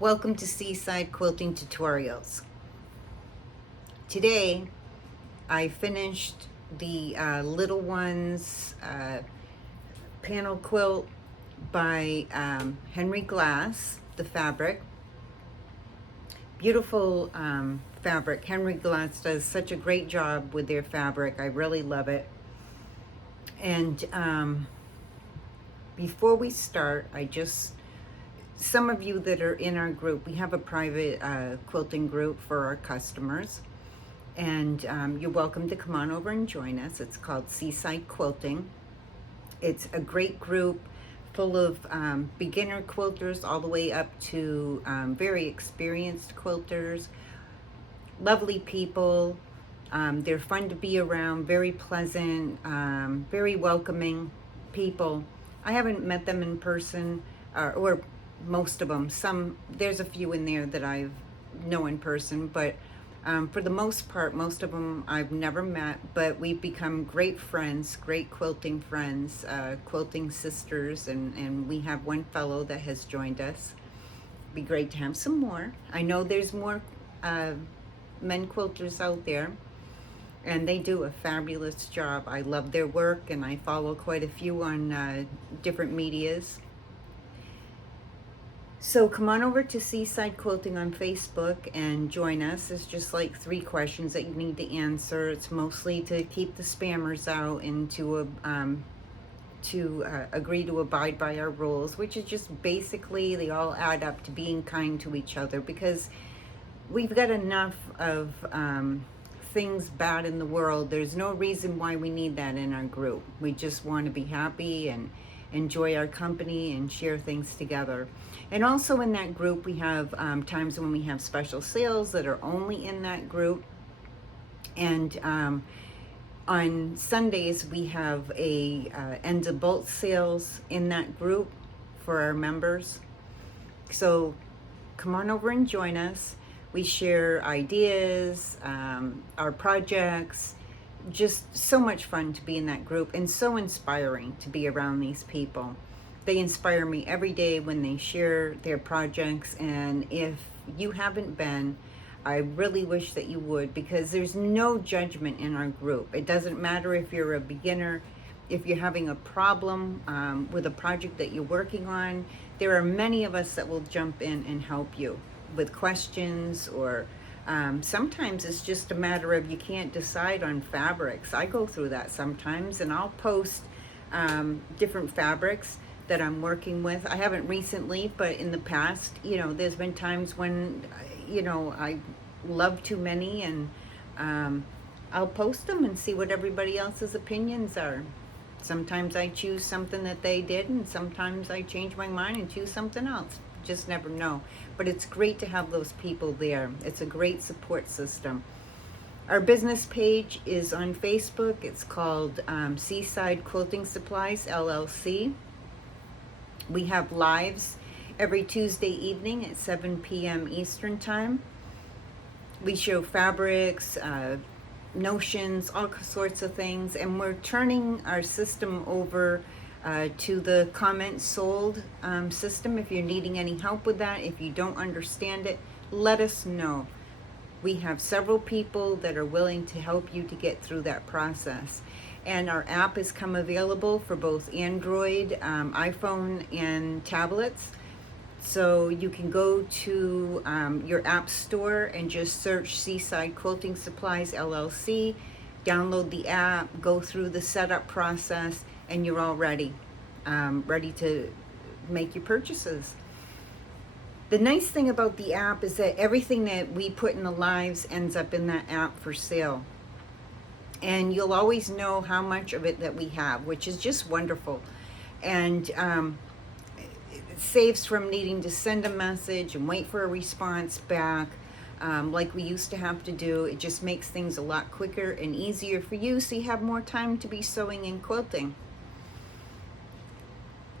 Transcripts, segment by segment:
Welcome to Seaside Quilting Tutorials. Today I finished the Little Ones panel quilt by Henry Glass, the fabric. Beautiful fabric. Henry Glass does such a great job with their fabric. I really love it. And before we start, some of you that are in our group, we have a private quilting group for our customers, and you're welcome to come on over and join us. It's called Seaside Quilting. It's a great group full of beginner quilters all the way up to very experienced quilters. Lovely people. They're fun to be around, very pleasant, very welcoming people. I haven't met them in person, or most of them. There's a few in there that I know in person, but for the most part, most of them I've never met, but we've become great friends, great quilting friends, quilting sisters, and we have one fellow that has joined us. Be great to have some more. I know there's more men quilters out there, and they do a fabulous job. I love their work, and I follow quite a few on different medias. So come on over to Seaside Quilting on Facebook and join us. There's just like 3 questions that you need to answer. It's mostly to keep the spammers out and to agree to abide by our rules, which is just basically, they all add up to being kind to each other, because we've got enough of things bad in the world. There's no reason why we need that in our group. We just want to be happy and enjoy our company and share things together. And also in that group, we have times when we have special sales that are only in that group. And on Sundays, we have a ends of bolt sales in that group for our members. So come on over and join us. We share ideas, our projects. Just so much fun to be in that group, and so inspiring to be around these people. They inspire me every day when they share their projects, and if you haven't been, I really wish that you would, because there's no judgment in our group. It doesn't matter if you're a beginner, if you're having a problem with a project that you're working on. There are many of us that will jump in and help you with questions, or sometimes it's just a matter of you can't decide on fabrics. I go through that sometimes, and I'll post different fabrics that I'm working with. I haven't recently, but in the past, there's been times when, I love too many, and I'll post them and see what everybody else's opinions are. Sometimes I choose something that they did, and sometimes I change my mind and choose something else. Just never know. But it's great to have those people there. It's a great support system. Our business page is on Facebook. It's called Seaside Quilting Supplies LLC. We have lives every Tuesday evening at 7 p.m. Eastern Time. We show fabrics, notions, all sorts of things, and we're turning our system over to the comment sold system. If you're needing any help with that, if you don't understand it, let us know. We have several people that are willing to help you to get through that process. And our app has come available for both Android, iPhone, and tablets. So you can go to your app store and just search Seaside Quilting Supplies LLC, download the app, go through the setup process, and you're all ready to make your purchases. The nice thing about the app is that everything that we put in the lives ends up in that app for sale. And you'll always know how much of it that we have, which is just wonderful. And it saves from needing to send a message and wait for a response back like we used to have to do. It just makes things a lot quicker and easier for you, so you have more time to be sewing and quilting.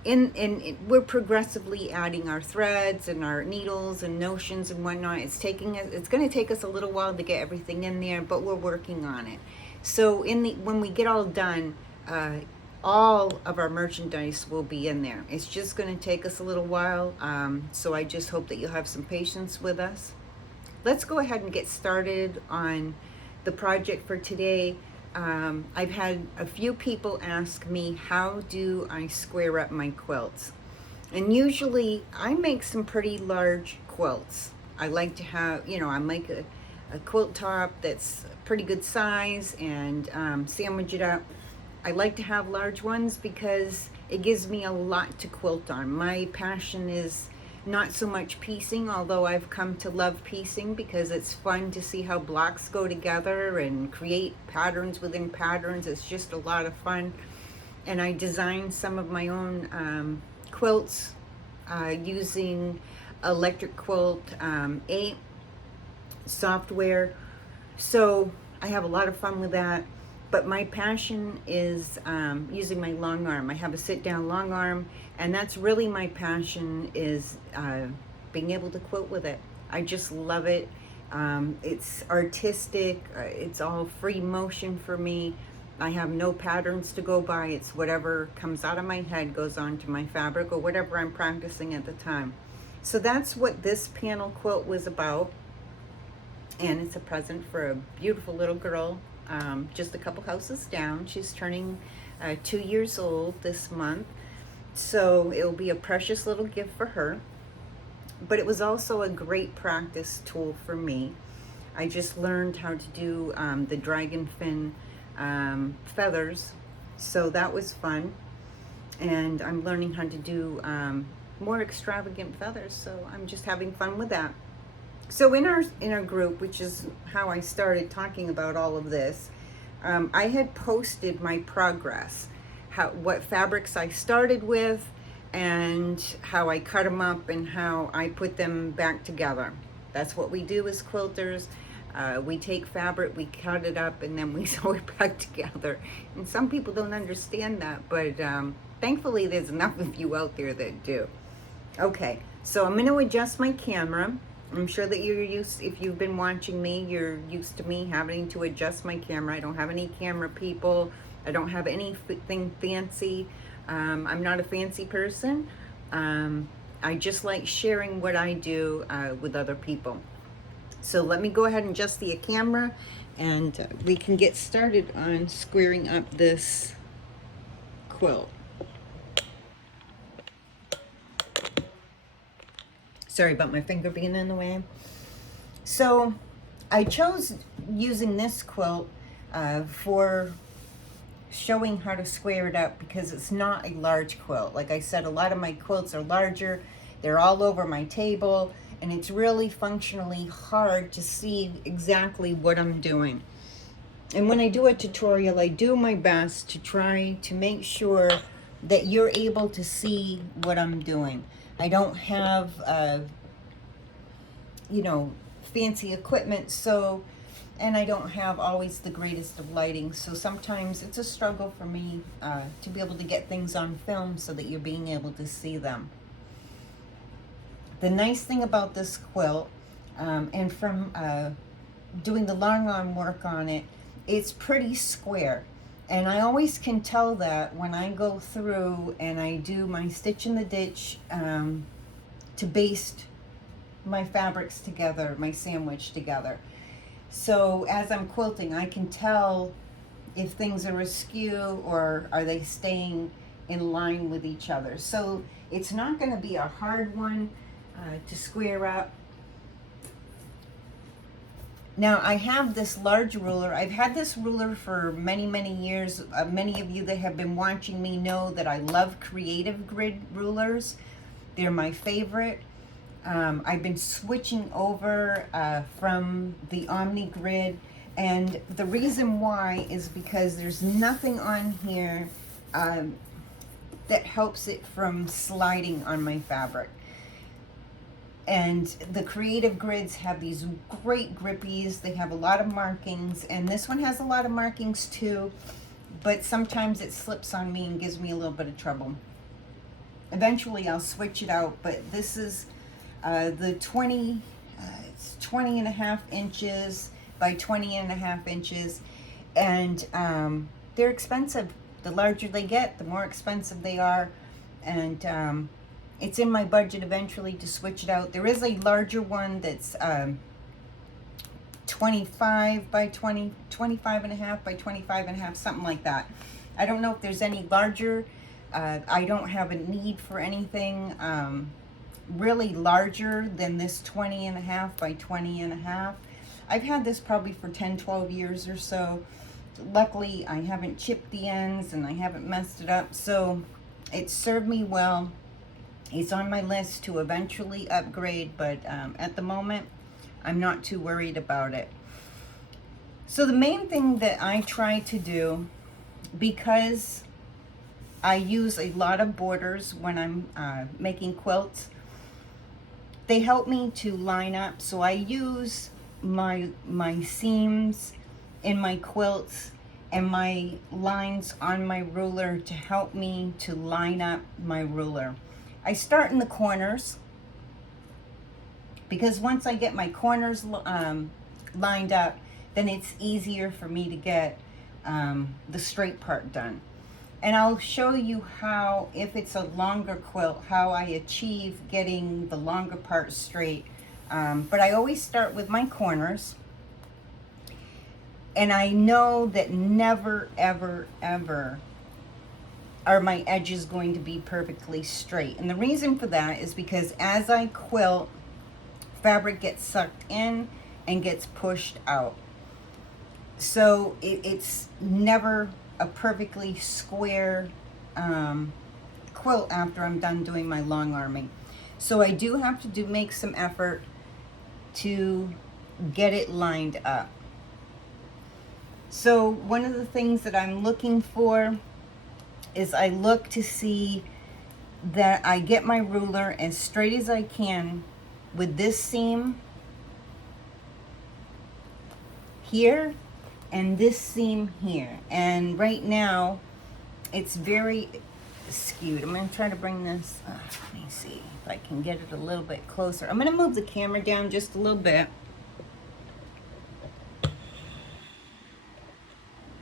We're progressively adding our threads and our needles and notions and whatnot. It's going to take us a little while to get everything in there, but we're working on it. So when we get all done, all of our merchandise will be in there. It's just going to take us a little while, so I just hope that you'll have some patience with us. Let's go ahead and get started on the project for today. I've had a few people ask me, how do I square up my quilts? And usually I make some pretty large quilts. I like to have, I make a quilt top that's pretty good size and sandwich it up. I like to have large ones because it gives me a lot to quilt on. My passion is not so much piecing, although I've come to love piecing because it's fun to see how blocks go together and create patterns within patterns. It's just a lot of fun. And I designed some of my own quilts using Electric Quilt 8 software. So I have a lot of fun with that. But my passion is using my long arm. I have a sit-down long arm, and that's really my passion, is being able to quilt with it. I just love it. It's artistic. It's all free motion for me. I have no patterns to go by. It's whatever comes out of my head goes onto my fabric or whatever I'm practicing at the time. So that's what this panel quilt was about. And it's a present for a beautiful little girl. Just a couple houses down. She's turning 2 years old this month, so it'll be a precious little gift for her. But it was also a great practice tool for me. I just learned how to do the dragon fin feathers, so that was fun. And I'm learning how to do more extravagant feathers, so I'm just having fun with that. So in our group, which is how I started talking about all of this, I had posted my progress, what fabrics I started with, and how I cut them up and how I put them back together. That's what we do as quilters. We take fabric, we cut it up, and then we sew it back together. And some people don't understand that, but thankfully there's enough of you out there that do. Okay, so I'm going to adjust my camera. I'm sure that you're used, if you've been watching me, you're used to me having to adjust my camera. I don't have any camera people. I don't have anything fancy. I'm not a fancy person. I just like sharing what I do with other people. So let me go ahead and adjust the camera, and we can get started on squaring up this quilt. Sorry about my finger being in the way. So I chose using this quilt for showing how to square it up because it's not a large quilt. Like I said, a lot of my quilts are larger. They're all over my table, and it's really functionally hard to see exactly what I'm doing. And when I do a tutorial, I do my best to try to make sure that you're able to see what I'm doing. I don't have, fancy equipment, and I don't have always the greatest of lighting, so sometimes it's a struggle for me to be able to get things on film so that you're being able to see them. The nice thing about this quilt, and from doing the long arm work on it, it's pretty square. And I always can tell that when I go through and I do my stitch in the ditch to baste my fabrics together, my sandwich together. So as I'm quilting, I can tell if things are askew or are they staying in line with each other. So it's not going to be a hard one to square up. Now I have this large ruler. I've had this ruler for many, many years. Many of you that have been watching me know that I love creative grid rulers. They're my favorite. I've been switching over from the Omni Grid, and the reason why is because there's nothing on here that helps it from sliding on my fabric. And the creative grids have these great grippies. They have a lot of markings, and this one has a lot of markings too, but sometimes it slips on me and gives me a little bit of trouble. Eventually I'll switch it out, but this is the 20, it's 20.5 inches by 20.5 inches, and they're expensive. the larger they get, the more expensive they are. And it's in my budget eventually to switch it out. There is a larger one that's 25 by 20, 25 and a half by 25 and a half, something like that. I don't know if there's any larger. I don't have a need for anything really larger than this 20 and a half by 20 and a half. I've had this probably for 10, 12 years or so. Luckily, I haven't chipped the ends and I haven't messed it up, so it served me well. It's on my list to eventually upgrade, but at the moment, I'm not too worried about it. So the main thing that I try to do, because I use a lot of borders when I'm making quilts, they help me to line up. So I use my seams in my quilts and my lines on my ruler to help me to line up my ruler. I start in the corners, because once I get my corners lined up, then it's easier for me to get the straight part done. And I'll show you how, if it's a longer quilt, how I achieve getting the longer part straight. But I always start with my corners. And I know that never, ever, ever are my edges going to be perfectly straight. And the reason for that is because as I quilt, fabric gets sucked in and gets pushed out. So it's never a perfectly square quilt after I'm done doing my long arming. So I do have to make some effort to get it lined up. So one of the things that I'm looking for is I look to see that I get my ruler as straight as I can with this seam here and this seam here. And right now it's very skewed. I'm going to try to bring this, let me see if I can get it a little bit closer. I'm going to move the camera down just a little bit,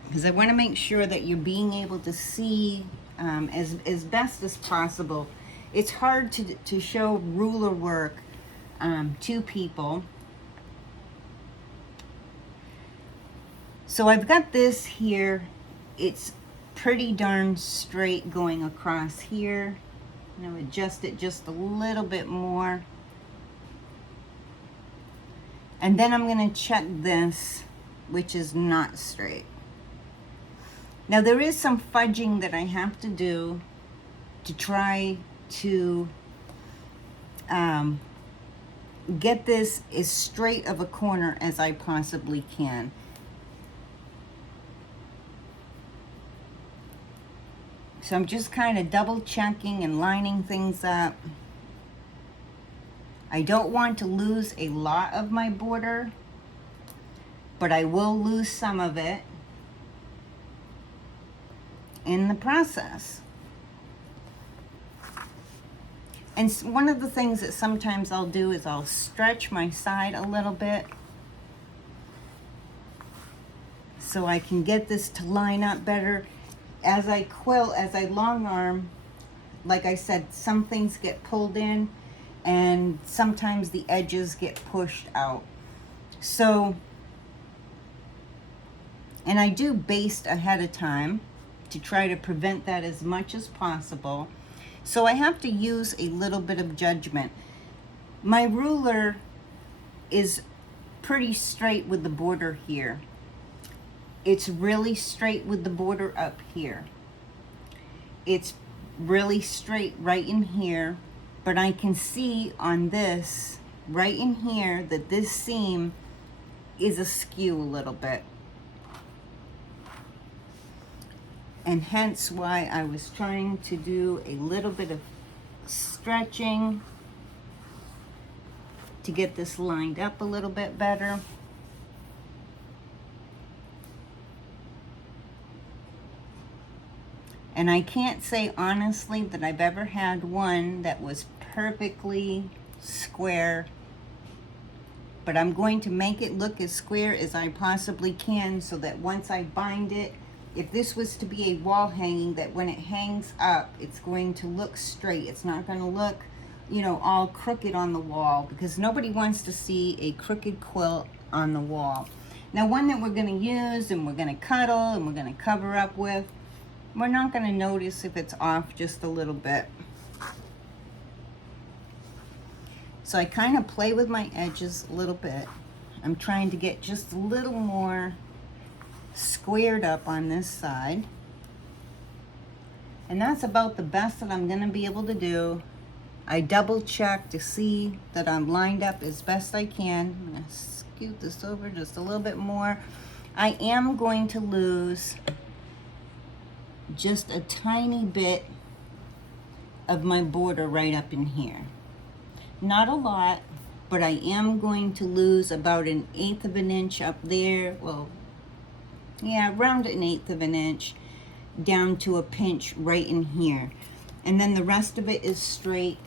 because I want to make sure that you're being able to see as best as possible. It's hard to show ruler work to people. So I've got this here. It's pretty darn straight going across here. I'm going to adjust it just a little bit more. And then I'm going to check this, which is not straight. Now there is some fudging that I have to do to try to get this as straight of a corner as I possibly can. So I'm just kind of double checking and lining things up. I don't want to lose a lot of my border, but I will lose some of it in the process. And one of the things that sometimes I'll do is I'll stretch my side a little bit so I can get this to line up better. As I quilt, as I long arm, like I said, some things get pulled in and sometimes the edges get pushed out. So, and I do baste ahead of time to try to prevent that as much as possible. So I have to use a little bit of judgment. My ruler is pretty straight with the border here. It's really straight with the border up here. It's really straight right in here, but I can see on this, right in here, that this seam is askew a little bit. And hence why I was trying to do a little bit of stretching to get this lined up a little bit better. And I can't say honestly that I've ever had one that was perfectly square, but I'm going to make it look as square as I possibly can so that once I bind it, if this was to be a wall hanging, that when it hangs up, it's going to look straight. It's not going to look, you know, all crooked on the wall, because nobody wants to see a crooked quilt on the wall. Now, one that we're going to use and we're going to cuddle and we're going to cover up with, we're not going to notice if it's off just a little bit. So I kind of play with my edges a little bit. I'm trying to get just a little more squared up on this side. And that's about the best that I'm going to be able to do. I double check to see that I'm lined up as best I can. I'm going to scoot this over just a little bit more. I am going to lose just a tiny bit of my border right up in here. Not a lot, but I am going to lose about 1/8 of an inch up there. Well, yeah, around 1/8 of an inch down to a pinch right in here. And then the rest of it is straight,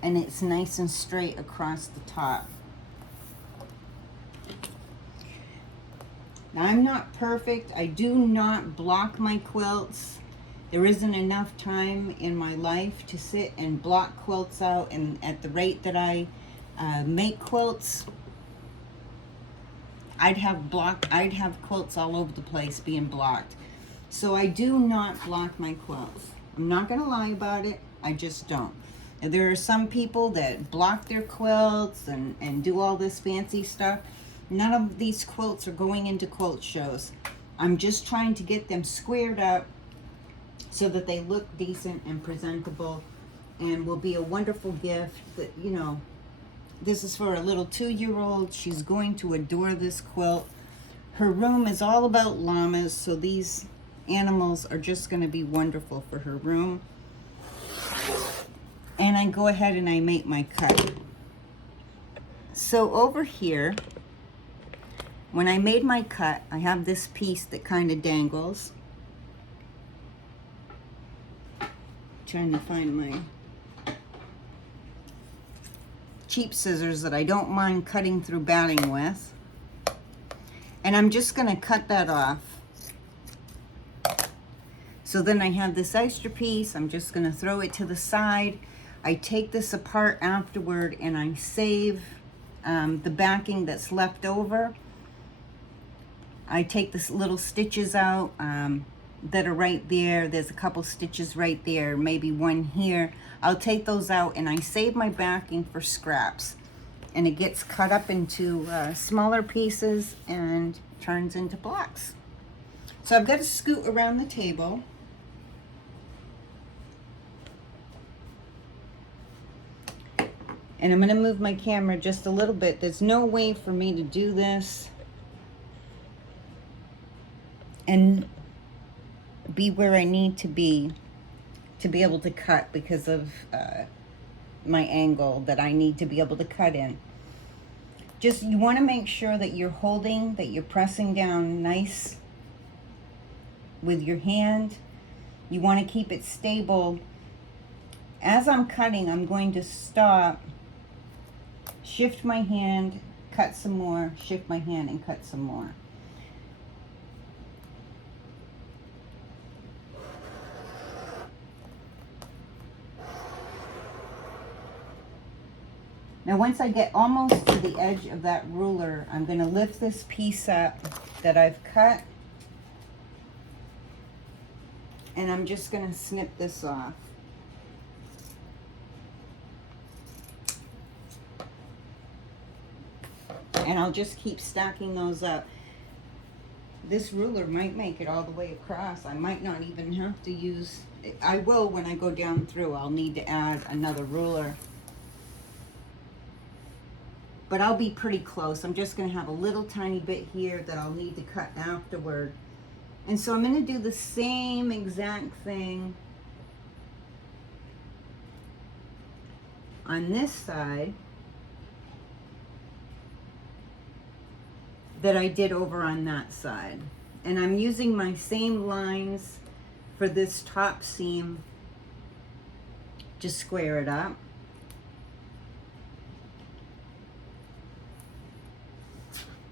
and it's nice and straight across the top. Now, I'm not perfect. I do not block my quilts. There isn't enough time in my life to sit and block quilts out, and at the rate that I make quilts, I'd have quilts all over the place being blocked. So I do not block my quilts. I'm not going to lie about it. I just don't. And there are some people that block their quilts and do all this fancy stuff. None of these quilts are going into quilt shows. I'm just trying to get them squared up so that they look decent and presentable, and will be a wonderful gift. That, you know, this is for a little 2-year-old. She's going to adore this quilt. Her room is all about llamas, so these animals are just going to be wonderful for her room. And I go ahead and I make my cut. So over here, when I made my cut, I have this piece that kind of dangles. Trying to find my cheap scissors that I don't mind cutting through batting with. And I'm just going to cut that off. So then I have this extra piece. I'm just going to throw it to the side. I take this apart afterward and I save the backing that's left over. I take the little stitches out that are right there. There's a couple stitches right there, maybe one here. I'll take those out and I save my backing for scraps. And it gets cut up into smaller pieces and turns into blocks. So I've got to scoot around the table. And I'm going to move my camera just a little bit. There's no way for me to do this and be where I need to be able to cut, because of my angle that I need to be able to cut in. Just, you want to make sure that you're holding, that you're pressing down nice with your hand. You want to keep it stable. As I'm cutting, I'm going to stop, shift my hand, cut some more, shift my hand and cut some more. Now, once I get almost to the edge of that ruler, I'm going to lift this piece up that I've cut, and I'm just going to snip this off. And I'll just keep stacking those up. This ruler might make it all the way across. I might not even have to use, I will when I go down through. I'll need to add another ruler. But I'll be pretty close. I'm just going to have a little tiny bit here that I'll need to cut afterward. And so I'm going to do the same exact thing on this side that I did over on that side. And I'm using my same lines for this top seam to square it up.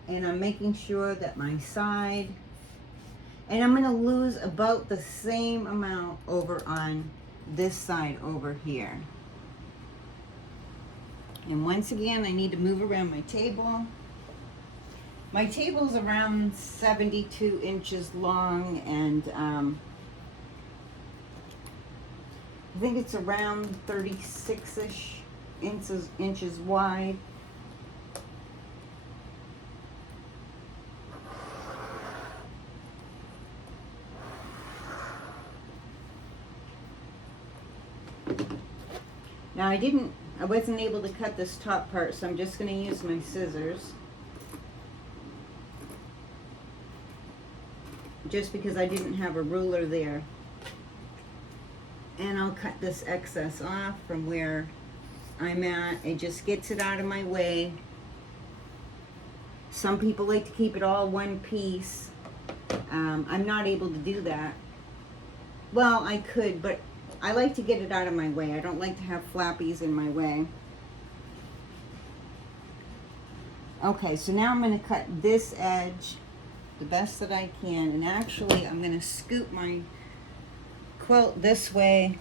And I'm making sure that my side And I'm gonna lose about the same amount over on this side over here. And once again, I need to move around my table. My table's around 72 inches long, and I think it's around 36-ish inches wide. Now I wasn't able to cut this top part, so I'm just going to use my scissors. Just because I didn't have a ruler there. And I'll cut this excess off from where I'm at. It just gets it out of my way. Some people like to keep it all one piece. I'm not able to do that. Well, I could, but I like to get it out of my way. I don't like to have flappies in my way. Okay, so now I'm going to cut this edge the best that I can. And actually, I'm going to scoot my quilt this way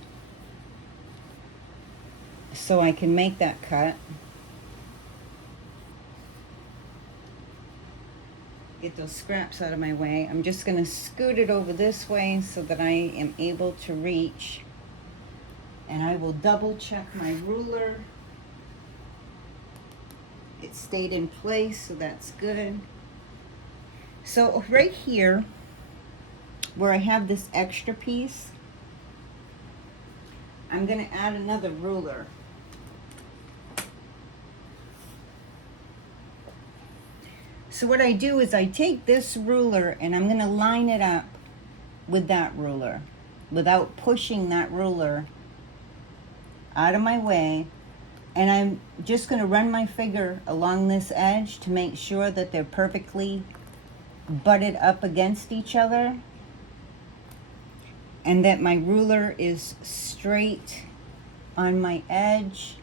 so I can make that cut. Get those scraps out of my way. I'm just going to scoot it over this way so that I am able to reach. And I will double check my ruler. It stayed in place, so that's good. So right here, where I have this extra piece, I'm going to add another ruler. So what I do is I take this ruler and I'm going to line it up with that ruler without pushing that ruler out of my way. And I'm just going to run my finger along this edge to make sure that they're perfectly butted up against each other and that my ruler is straight on my edge.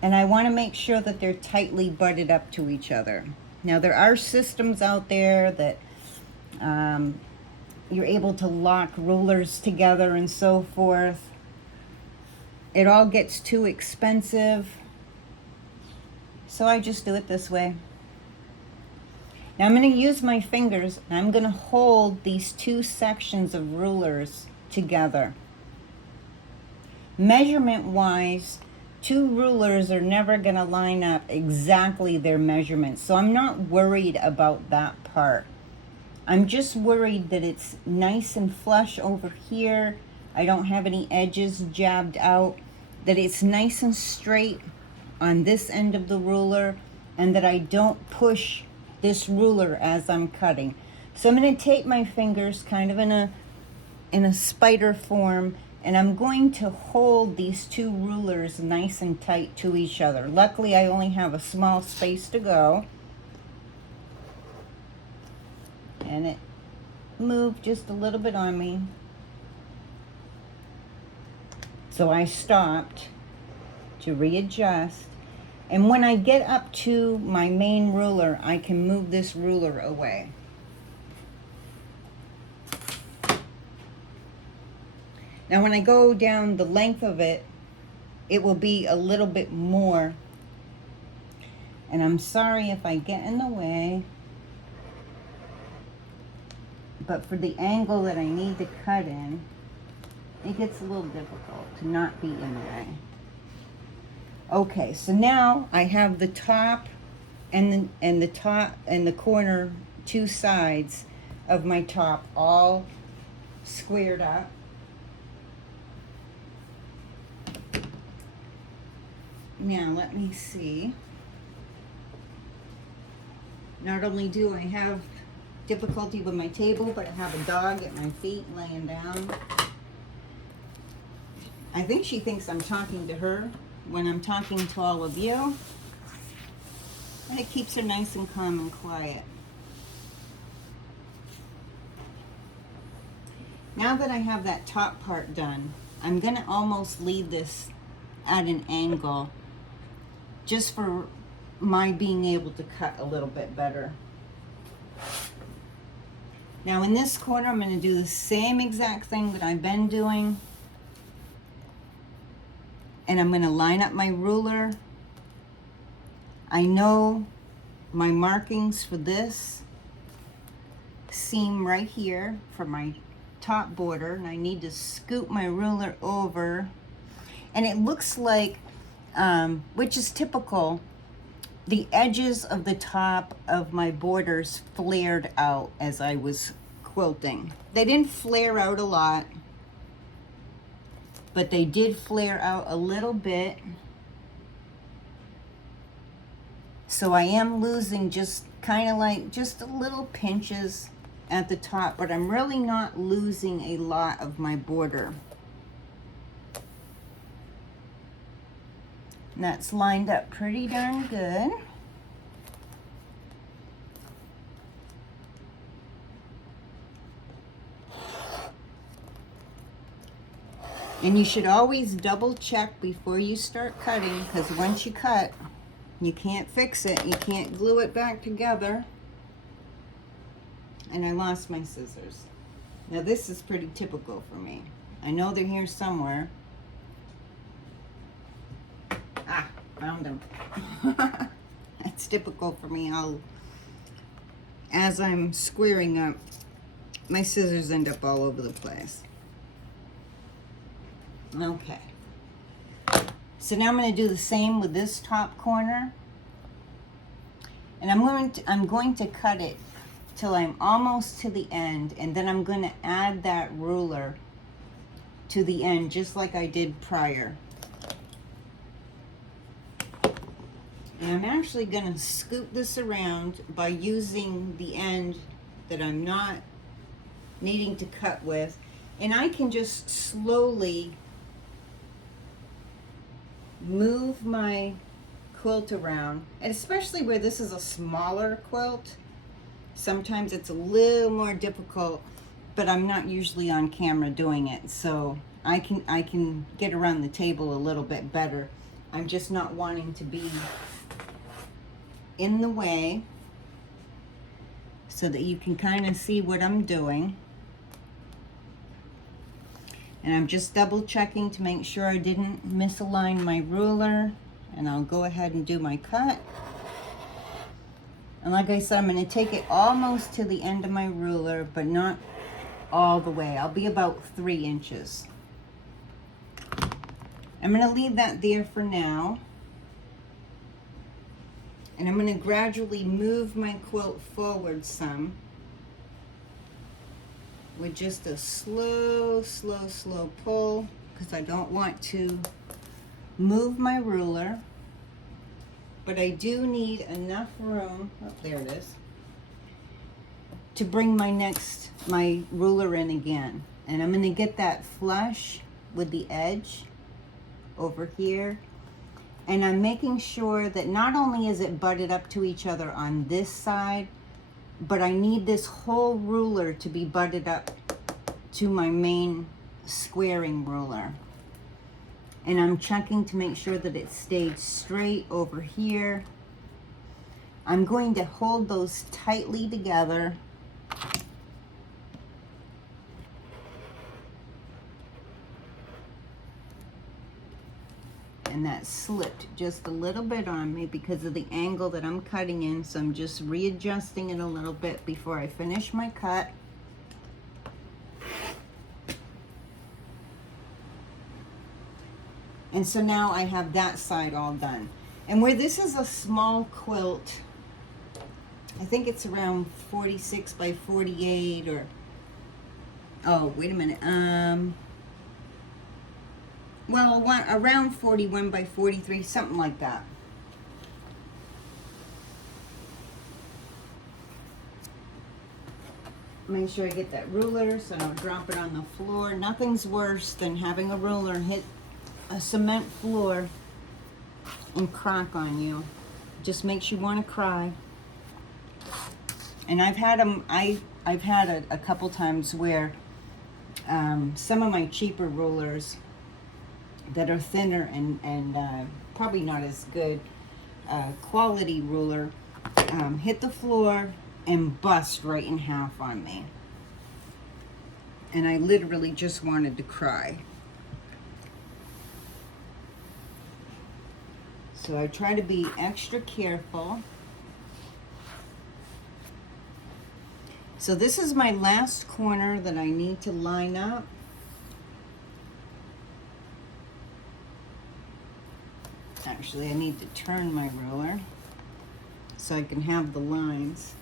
And I want to make sure that they're tightly butted up to each other. Now there are systems out there that you're able to lock rulers together and so forth. It all gets too expensive, so I just do it this way. Now I'm going to use my fingers and I'm going to hold these two sections of rulers together. Measurement wise, two rulers are never going to line up exactly their measurements, so I'm not worried about that part. I'm just worried that it's nice and flush over here. I don't have any edges jabbed out, that it's nice and straight on this end of the ruler, and that I don't push this ruler as I'm cutting. So I'm going to take my fingers kind of in a spider form, and I'm going to hold these two rulers nice and tight to each other. Luckily, I only have a small space to go. And it moved just a little bit on me. So I stopped to readjust. And when I get up to my main ruler, I can move this ruler away. Now when I go down the length of it, it will be a little bit more. And I'm sorry if I get in the way, but for the angle that I need to cut in, it gets a little difficult to not be in the way. Okay, so now I have the top and the top and the corner, two sides of my top all squared up. Now let me see. Not only do I have difficulty with my table, but I have a dog at my feet laying down. I think she thinks I'm talking to her when I'm talking to all of you. And it keeps her nice and calm and quiet. Now that I have that top part done, I'm going to almost leave this at an angle just for my being able to cut a little bit better. Now in this corner, I'm going to do the same exact thing that I've been doing. And I'm going to line up my ruler. I know my markings for this seam right here for my top border, and I need to scoop my ruler over. And it looks like, which is typical, the edges of the top of my borders flared out as I was quilting. They didn't flare out a lot, but they did flare out a little bit. So I am losing just kind of like just a little pinches at the top, but I'm really not losing a lot of my border. And that's lined up pretty darn good. And you should always double check before you start cutting, because once you cut, you can't fix it. You can't glue it back together. And I lost my scissors. Now this is pretty typical for me. I know they're here somewhere. Ah, found them. That's typical for me. As I'm squaring up, my scissors end up all over the place. Okay. So now I'm going to do the same with this top corner. And I'm going to cut it till I'm almost to the end, and then I'm going to add that ruler to the end just like I did prior. And I'm actually going to scoop this around by using the end that I'm not needing to cut with, and I can just slowly move my quilt around, and especially where this is a smaller quilt, sometimes it's a little more difficult, but I'm not usually on camera doing it, so I can get around the table a little bit better. I'm just not wanting to be in the way so that you can kind of see what I'm doing. And I'm just double checking to make sure I didn't misalign my ruler, and I'll go ahead and do my cut. And like I said, I'm going to take it almost to the end of my ruler, but not all the way. I'll be about 3 inches. I'm going to leave that there for now. And I'm going to gradually move my quilt forward some with just a slow pull, because I don't want to move my ruler. But I do need enough room, oh, there it is, to bring my ruler in again. And I'm going to get that flush with the edge over here. And I'm making sure that not only is it butted up to each other on this side, but I need this whole ruler to be butted up to my main squaring ruler. And I'm checking to make sure that it stayed straight over here. I'm going to hold those tightly together. And that slipped just a little bit on me because of the angle that I'm cutting in, so I'm just readjusting it a little bit before I finish my cut. And so now I have that side all done. And where this is a small quilt, I think it's around 46 by 48, or, oh, wait a minute, well, around 41 by 43, something like that. Make sure I get that ruler so I don't drop it on the floor. Nothing's worse than having a ruler hit a cement floor and crack on you. Just makes you want to cry. And I've had them, I've had a couple times where some of my cheaper rulers that are thinner and probably not as good, quality ruler hit the floor and bust right in half on me. And I literally just wanted to cry. So I try to be extra careful. So this is my last corner that I need to line up. Actually, I need to turn my ruler so I can have the lines.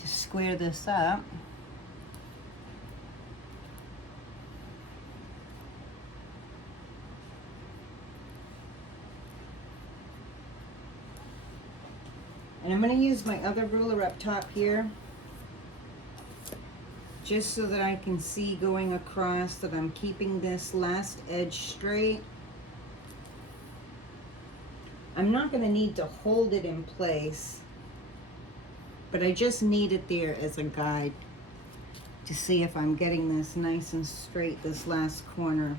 Just square this up. And I'm going to use my other ruler up top here, just so that I can see going across that I'm keeping this last edge straight. I'm not going to need to hold it in place, but I just need it there as a guide to see if I'm getting this nice and straight, this last corner.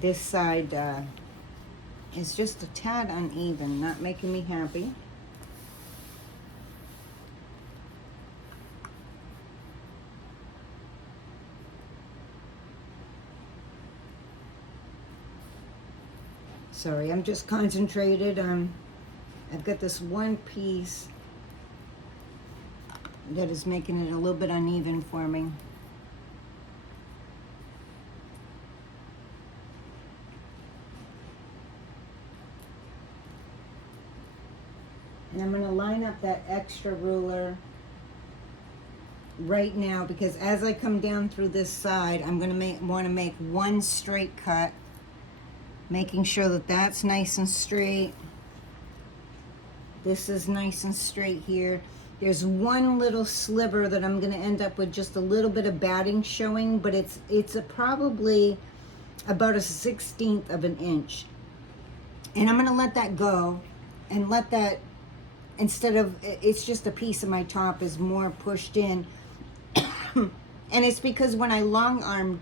This side is just a tad uneven, not making me happy. Sorry, I'm just concentrated on, I've got this one piece that is making it a little bit uneven for me. And I'm going to line up that extra ruler right now, because as I come down through this side, I'm going to want to make one straight cut, making sure that that's nice and straight. This is nice and straight here. There's one little sliver that I'm going to end up with just a little bit of batting showing, but it's probably about 1/16 of an inch. And I'm going to let that go and let that, instead of, it's just a piece of my top is more pushed in. And it's because when I long armed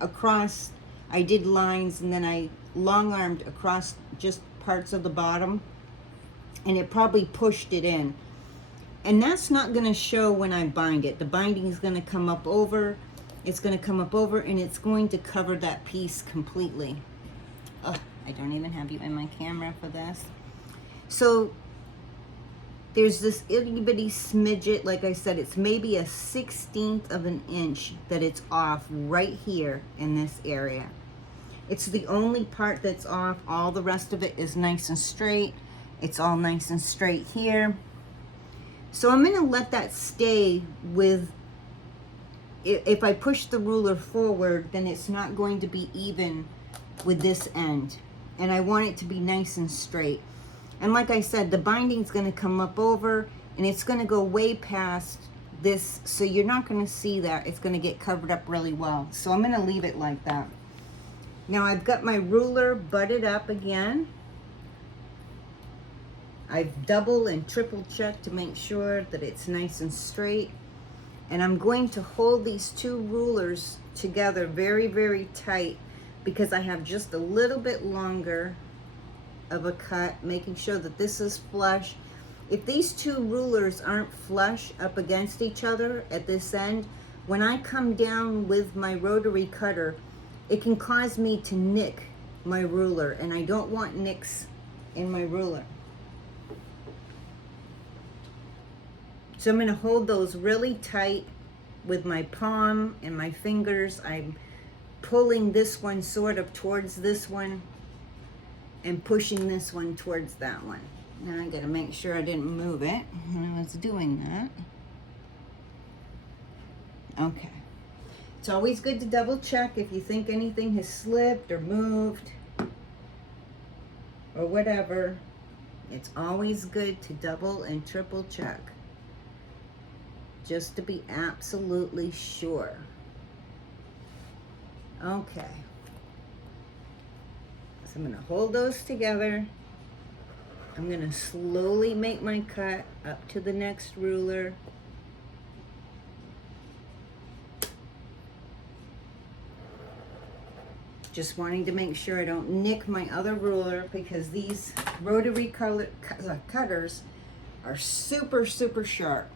across, I did lines and then I long armed across just parts of the bottom, and it probably pushed it in. And that's not going to show when I bind it. The binding is going to come up over, it's going to come up over, and it's going to cover that piece completely. Oh, I don't even have you in my camera for this. So there's this itty bitty smidget, like I said, it's maybe 1/16 of an inch that it's off right here in this area. It's the only part that's off. All the rest of it is nice and straight. It's all nice and straight here. So I'm going to let that stay with, if I push the ruler forward, then it's not going to be even with this end. And I want it to be nice and straight. And like I said, the binding's going to come up over, and it's going to go way past this, so you're not going to see that. It's going to get covered up really well. So I'm going to leave it like that. Now I've got my ruler butted up again. I've double and triple checked to make sure that it's nice and straight. And I'm going to hold these two rulers together very, very tight, because I have just a little bit longer of a cut, making sure that this is flush. If these two rulers aren't flush up against each other at this end, when I come down with my rotary cutter, it can cause me to nick my ruler, and I don't want nicks in my ruler. So I'm going to hold those really tight with my palm and my fingers. I'm pulling this one sort of towards this one and pushing this one towards that one. Now I got to make sure I didn't move it when I was doing that. Okay. It's always good to double check if you think anything has slipped or moved or whatever. It's always good to double and triple check, just to be absolutely sure. Okay. So I'm going to hold those together. I'm going to slowly make my cut up to the next ruler. Just wanting to make sure I don't nick my other ruler, because these rotary cutters are super, super sharp.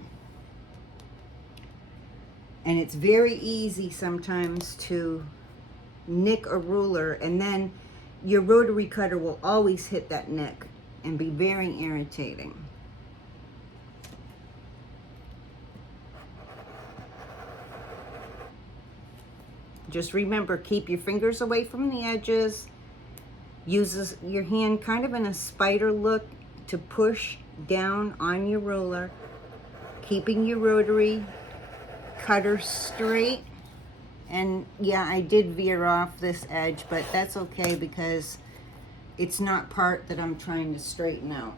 And it's very easy sometimes to nick a ruler, and then your rotary cutter will always hit that nick and be very irritating. Just remember, keep your fingers away from the edges. Use your hand kind of in a spider look to push down on your ruler, keeping your rotary cutter straight. And yeah, I did veer off this edge, but that's okay because it's not part that I'm trying to straighten out.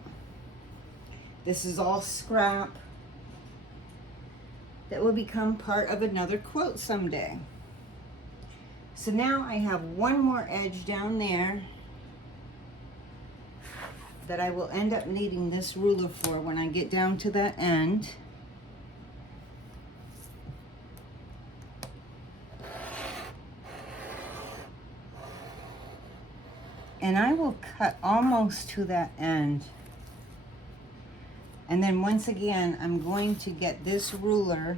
This is all scrap that will become part of another quilt someday. So now I have one more edge down there that I will end up needing this ruler for when I get down to that end. And I will cut almost to that end. And then once again, I'm going to get this ruler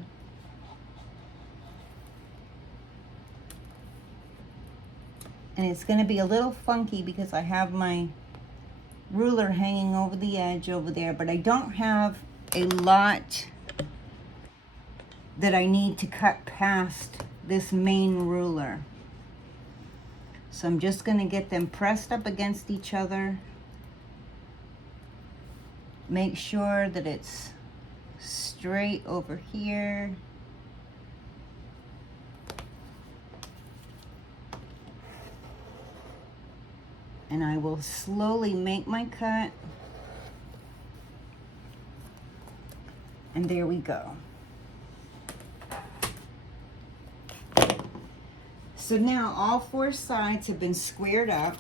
and it's going to be a little funky because I have my ruler hanging over the edge over there, but I don't have a lot that I need to cut past this main ruler. So I'm just going to get them pressed up against each other. Make sure that it's straight over here. And I will slowly make my cut. And there we go. So now all four sides have been squared up.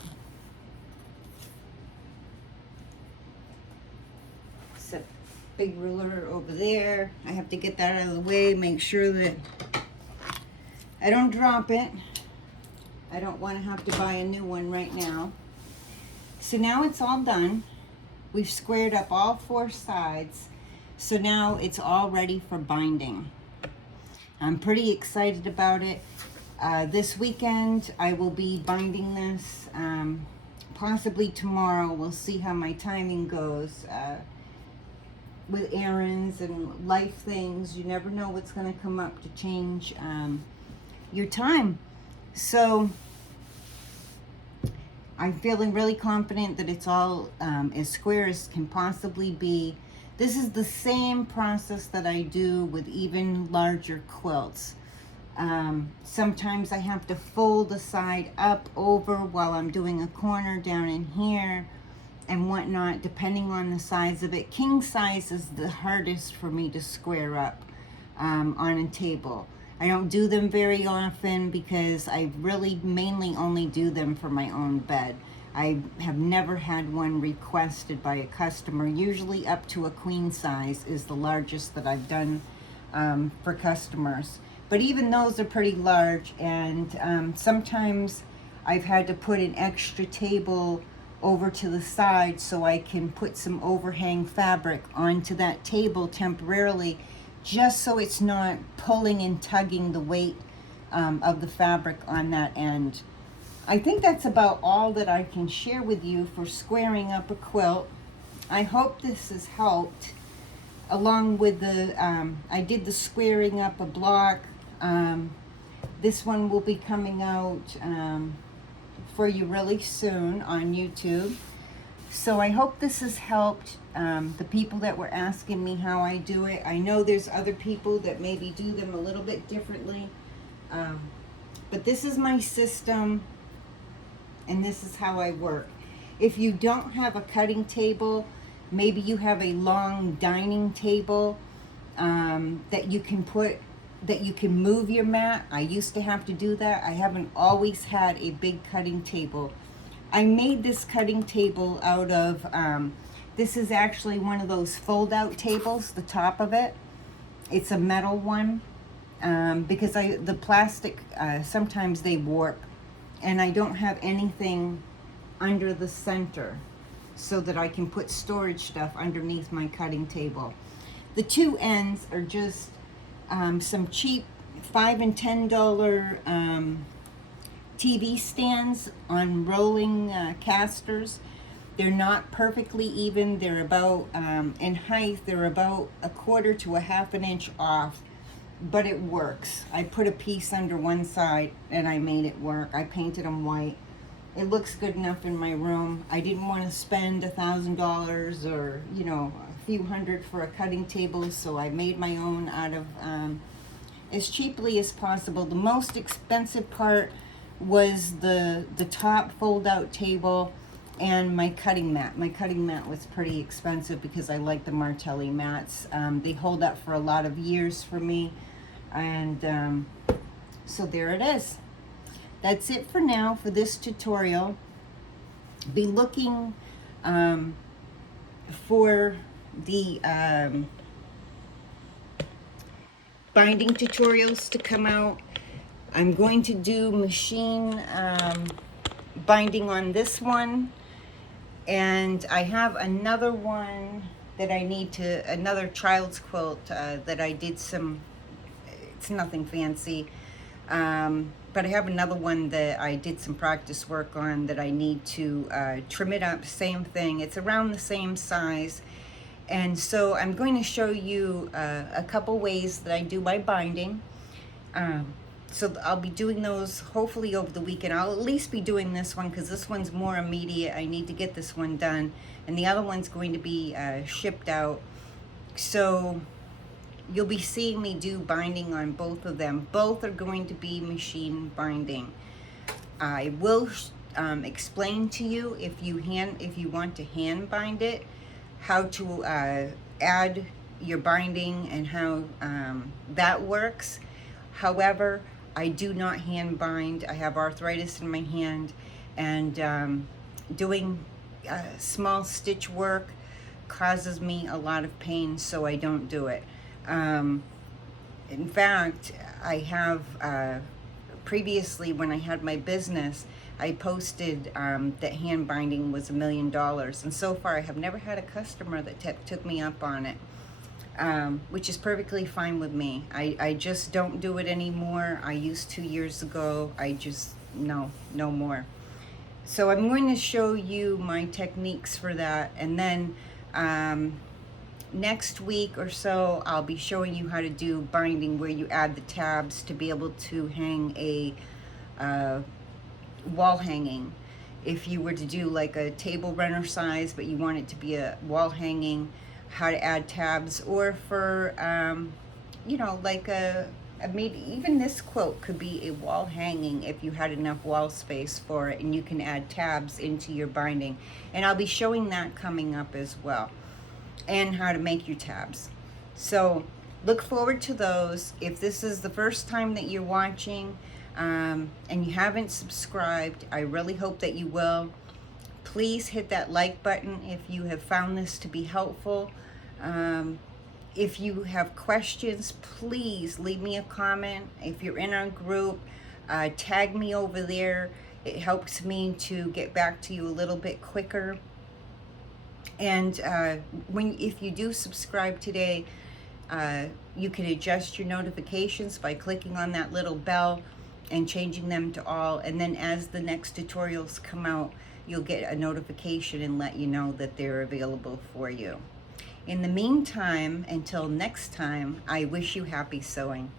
Set big ruler over there. I have to get that out of the way, make sure that I don't drop it. I don't want to have to buy a new one right now. So now it's all done. We've squared up all four sides. So now it's all ready for binding. I'm pretty excited about it. This weekend I will be binding this, possibly tomorrow. We'll see how my timing goes with errands and life things. You never know what's going to come up to change your time. So I'm feeling really confident that it's all as square as can possibly be. This is the same process that I do with even larger quilts. Sometimes I have to fold the side up over while I'm doing a corner down in here and whatnot, depending on the size of it. King size is the hardest for me to square up on a table. I don't do them very often because I really mainly only do them for my own bed. I have never had one requested by a customer. Usually up to a queen size is the largest that I've done for customers. But even those are pretty large, and sometimes I've had to put an extra table over to the side so I can put some overhang fabric onto that table temporarily, just so it's not pulling and tugging the weight of the fabric on that end. I think that's about all that I can share with you for squaring up a quilt. I hope this has helped. Along with the, I did the squaring up a block. This one will be coming out for you really soon on YouTube. So I hope this has helped the people that were asking me how I do it. I know there's other people that maybe do them a little bit differently. But this is my system, and this is how I work. If you don't have a cutting table, maybe you have a long dining table that you can move your mat. I used to have to do that. I haven't always had a big cutting table. I made this cutting table out of, this is actually one of those fold-out tables, the top of it. It's a metal one because the plastic, sometimes they warp and I don't have anything under the center so that I can put storage stuff underneath my cutting table. The two ends are just some cheap $5 and $10 TV stands on rolling casters. They're not perfectly even. They're about, in height, they're about 1/4 to 1/2 inch off, but it works. I put a piece under one side and I made it work. I painted them white. It looks good enough in my room. I didn't want to spend $1,000 or, you know, a few hundred for a cutting table, so I made my own out of as cheaply as possible. The most expensive part was the top fold-out table and my cutting mat. My cutting mat was pretty expensive because I like the Martelli mats. They hold up for a lot of years for me, and so there it is. That's it for now for this tutorial. Be looking for the binding tutorials to come out. I'm going to do machine binding on this one, and I have another one that I need to, another child's quilt that I did some, it's nothing fancy, but I have another one that I did some practice work on that I need to trim it up. Same thing, it's around the same size. And so I'm going to show you a couple ways that I do my binding. So I'll be doing those hopefully over the weekend. I'll at least be doing this one because this one's more immediate. I need to get this one done. And the other one's going to be shipped out. So you'll be seeing me do binding on both of them. Both are going to be machine binding. I will explain to you if you want to hand bind it, how to add your binding and how that works. However, I do not hand bind. I have arthritis in my hand, and doing small stitch work causes me a lot of pain, so I don't do it. In fact, I have previously, when I had my business, I posted that hand binding was $1 million, and so far I have never had a customer that took me up on it, which is perfectly fine with me. I just don't do it anymore. I used 2 years ago. I just, no more. So I'm going to show you my techniques for that, and then next week or so I'll be showing you how to do binding where you add the tabs to be able to hang a wall hanging. If you were to do like a table runner size but you want it to be a wall hanging, how to add tabs, or for you know, like maybe even this quilt could be a wall hanging if you had enough wall space for it, and you can add tabs into your binding, and I'll be showing that coming up as well, and how to make your tabs. So look forward to those. If this is the first time that you're watching and you haven't subscribed, I really hope that you will. Please hit that like button if you have found this to be helpful. If you have questions, please leave me a comment. If you're in our group, tag me over there. It helps me to get back to you a little bit quicker. And if you do subscribe today, you can adjust your notifications by clicking on that little bell and changing them to all, and then as the next tutorials come out, you'll get a notification and let you know that they're available for you. In the meantime, until next time, I wish you happy sewing.